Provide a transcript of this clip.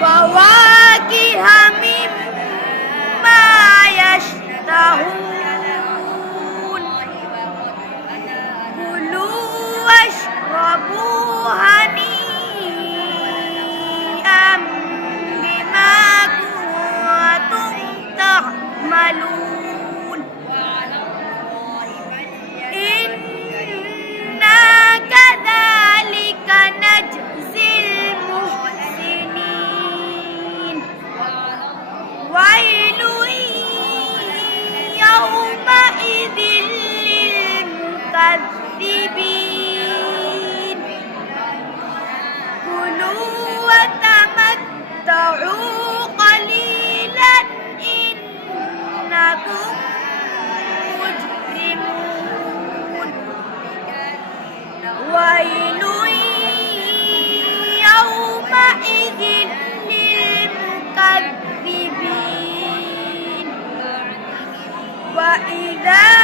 فواكه مما يشتهون كلوا واشربوا هنيئا بما كنتم تعملون إنا كذلك نجزي المحسنين ويل يومئذ للمكذبين كلوا وتمتعوا قليلا إنكم مجرمون ويل يومئذ للمكذبين وإذا